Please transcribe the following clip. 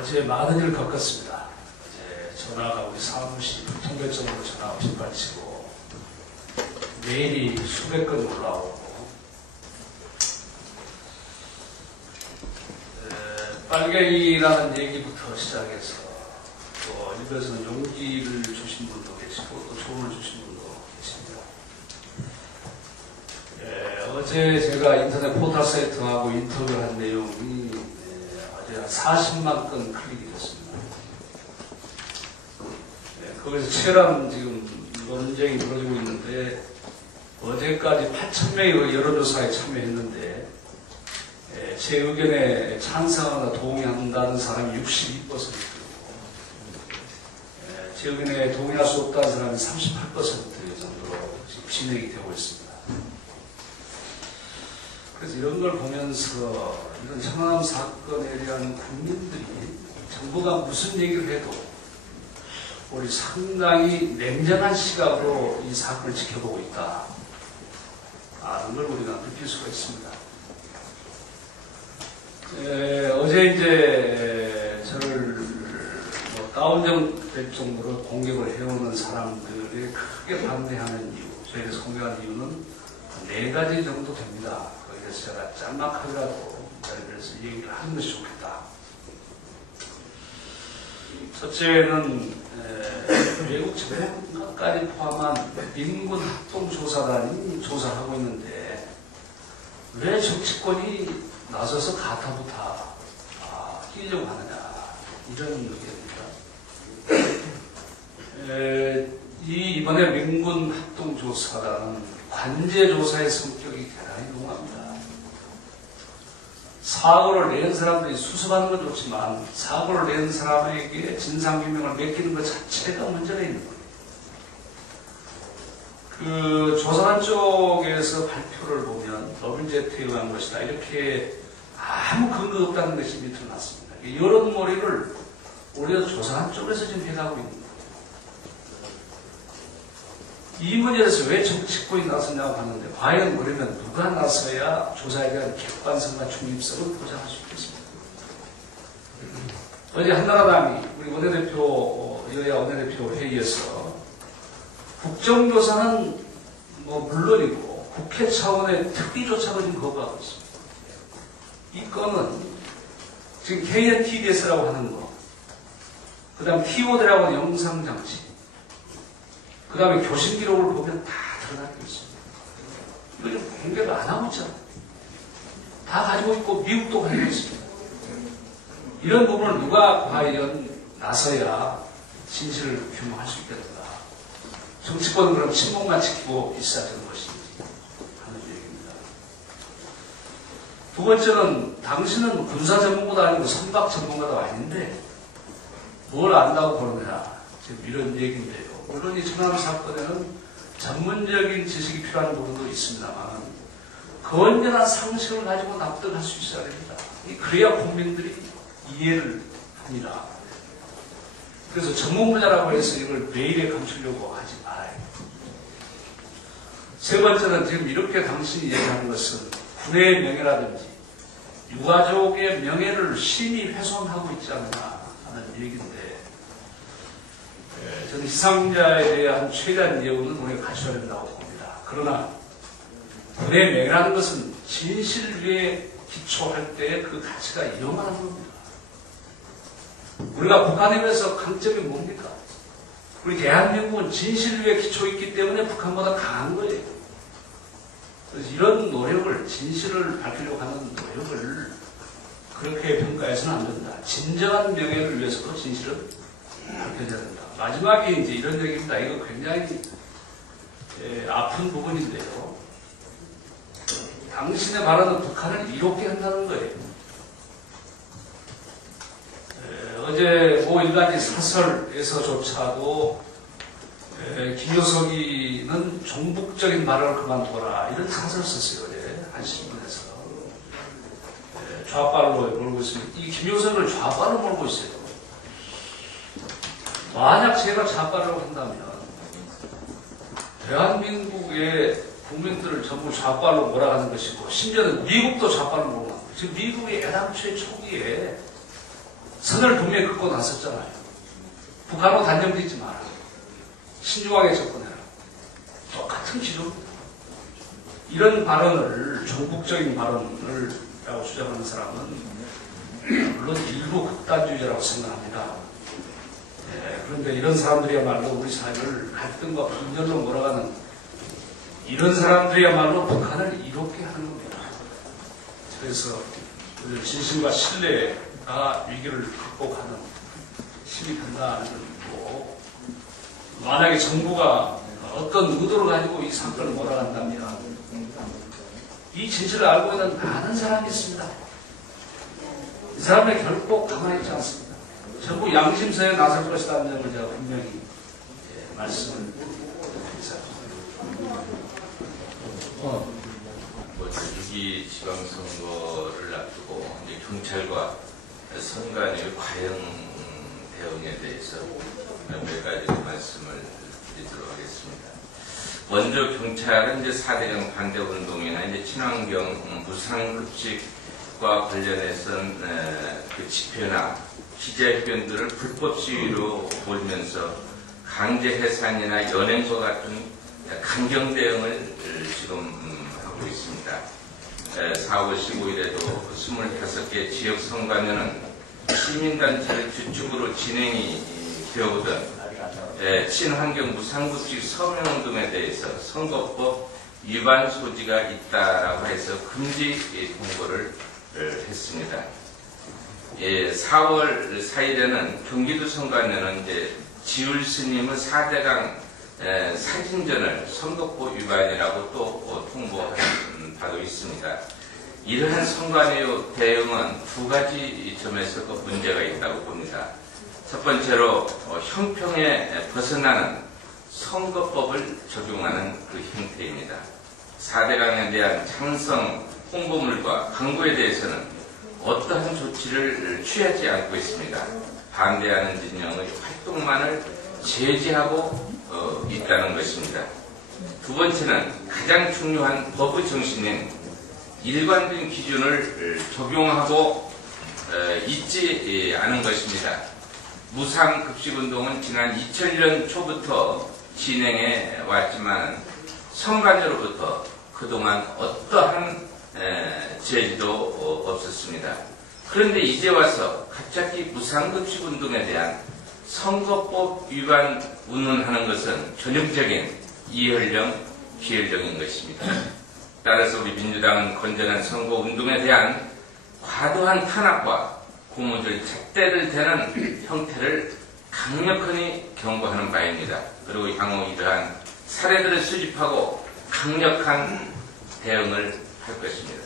어제 많은 일을 겪었습니다. 어제 전화가 우리 사무실 통계적으로 전화가 빗발치고 메일이 수백 건 올라오고 빨갱이라는 얘기부터 시작해서 또 일부에서는 용기를 주신 분도 계시고 또 조언을 주신 분도 계십니다. 어제 제가 인터넷 포털 사이트하고 인터뷰를 한 내용이 어제 한 40만 건 클릭이 됐습니다. 거기서 치열한 지금 논쟁이 벌어지고 있는데 어제까지 8,000명이 여론조사에 참여했는데 제 의견에 찬성하거나 동의한다는 사람이 62%고 제 의견에 동의할 수 없다는 사람이 38% 정도로 지금 진행이 되고 있습니다. 그래서 이런 걸 보면서 이런 청남 사건에 대한 국민들이 정부가 무슨 얘기를 해도 우리 상당히 냉정한 시각으로 이 사건을 지켜보고 있다. 이런 걸 우리가 느낄 수가 있습니다. 어제 이제 저를 다운될 정도로 공격을 해오는 사람들이 크게 반대하는 이유, 저에 대해서 공격하는 이유는 4가지 정도 됩니다. 거기에서 제가 짤막하게라도 자리에서 얘기를 하는 것이 좋겠다. 첫째는 외국 전문가까지 포함한 민군 합동조사단이 조사하고 있는데 왜 정치권이 나서서 가타부타 끼려고 하느냐 이런 의견입니다. 이번에 민군 합동조사단은 관제조사의 성격이 대단히 농합니다. 사고를 낸 사람들이 수습하는 건 좋지만 사고를 낸 사람에게 진상규명을 맡기는 것 자체가 문제가 있는 거예요. 그 조사관 쪽에서 발표를 보면 더블제트에 의한 것이다 이렇게 아무 근거 없다는 것이 밑으로 났습니다. 여론몰이를 오히려 조사관 쪽에서 지금 해가고 있는 거예요. 이 문제에서 왜 정치권이 나섰냐고 하는데 과연 그러면 누가 나서야 조사에 대한 객관성과 중립성을 보장할 수 있겠습니까? 어제 한나라당이 우리 원내대표 여야 원내대표 회의에서 국정조사는 물론이고 국회 차원의 특위조차도 지금 거부하고 있습니다. 이 건은 지금 KNTDS라고 하는 거, 그 다음 TOD라고 하는 영상장치, 그 다음에 교신 기록을 보면 다 드러나고 있습니다. 이거 좀 공개를 안 하고 있잖아요. 다 가지고 있고 미국도 가지고 있습니다. 이런 부분을 누가 과연 나서야 진실을 규명할 수 있겠는가. 정치권은 그럼 침묵만 지키고 있어야 되는 것인지 하는 얘기입니다. 두 번째는 당신은 군사 전문가도 아니고 선박 전문가도 아닌데 뭘 안다고 그러느냐 지금 이런 얘기인데요. 물론 이 청남 사건에는 전문적인 지식이 필요한 부분도 있습니다만 건전한 상식을 가지고 납득할 수 있어야 됩니다. 그래야 국민들이 이해를 합니다. 그래서 전문 분야라고 해서 이걸 매일에 감추려고 하지 말아요. 세 번째는 지금 이렇게 당신이 얘기하는 것은 군의 명예라든지 유가족의 명예를 심히 훼손하고 있지 않나 하는 얘기인데 저는 희생자에 대한 최대한 예우는 우리가 갖춰야 된다고 봅니다. 그러나 군의 명예라는 것은 진실 위에 기초할 때 그 가치가 이용하는 겁니다. 우리가 북한에 비해서 강점이 뭡니까? 우리 대한민국은 진실 위에 기초 있기 때문에 북한보다 강한 거예요. 그래서 이런 노력을, 진실을 밝히려고 하는 노력을 그렇게 평가해서는 안 된다. 진정한 명예를 위해서도 진실은 밝혀져야 된다. 마지막에 이제 이런 얘기입니다. 이거 굉장히 아픈 부분인데요. 당신의 발언은 북한을 이롭게 한다는 거예요. 어제 모 일간지 사설에서조차도 김효석이는 종북적인 발언을 그만둬라 이런 사설을 썼어요. 어제 한 신문에서 좌빨로 몰고 있습니다. 이 김효석을 좌빨로 몰고 있어요. 만약 제가 좌빨로 한다면 대한민국의 국민들을 전부 좌빨로 몰아가는 것이고 심지어는 미국도 좌빨로 몰아가는 거예요. 지금 미국이 애당초에 초기에 선을 분명히 긋고 나섰잖아요. 북한으로 단념되지 마라. 신중하게 접근해라. 똑같은 기조입니다. 이런 발언을, 종국적인 발언을 라고 주장하는 사람은 물론 일부 극단주의자라고 생각합니다. 그런데 이런 사람들이야말로 우리 사회를 갈등과 분열로 몰아가는 이런 사람들이야말로 북한을 이롭게 하는 겁니다. 그래서 진심과 신뢰가 위기를 극복하는 힘이 된다는 걸 믿고, 만약에 정부가 어떤 의도를 가지고 이 사건을 몰아간다면 이 진실을 알고 있는 많은 사람이 있습니다. 이 사람들이 결코 가만히 있지 않습니다. 전부 양심선에 나설 것이라는 점을 제가 분명히 말씀을 드리겠습니다. 제6기 지방선거를 앞두고 이제 경찰과 선관위의 과잉 대응에 대해서 몇 가지 말씀을 드리도록 하겠습니다. 먼저 경찰은 이제 4대강 반대 운동이나 이제 친환경 무상급식과 관련해서는 그 집회나 기자회견들을 불법 시위로 몰면서 강제 해산이나 연행과 같은 강경 대응을 지금 하고 있습니다. 4월 15일에도 25개 지역 선관위는 시민단체를 주축으로 진행이 되어오던 친환경 무상급식 서명운동에 대해서 선거법 위반 소지가 있다라고 해서 금지 통보를 했습니다. 4월 4일에는 경기도 선관위는 이제 지울 스님의 4대강 사진전을 선거법 위반이라고 또 통보한 바도 있습니다. 이러한 선관위의 대응은 두 가지 점에서 그 문제가 있다고 봅니다. 첫 번째로 형평에 벗어나는 선거법을 적용하는 그 형태입니다. 4대강에 대한 찬성 홍보물과 광고에 대해서는 어떠한 조치를 취하지 않고 있습니다. 반대하는 진영의 활동만을 제지하고 있다는 것입니다. 두 번째는 가장 중요한 법의 정신인 일관된 기준을 적용하고 있지 않은 것입니다. 무상급식운동은 지난 2000년 초부터 진행해 왔지만 선관위로부터 그동안 어떠한 제지도 없었습니다. 그런데 이제 와서 갑자기 무상급식운동에 대한 선거법 위반 운운하는 것은 전형적인 이혈령, 비혈령인 것입니다. 따라서 우리 민주당은 건전한 선거운동에 대한 과도한 탄압과 고무줄 잣대를 대는 형태를 강력하게 경고하는 바입니다. 그리고 향후 이러한 사례들을 수집하고 강력한 대응을 할 것입니다.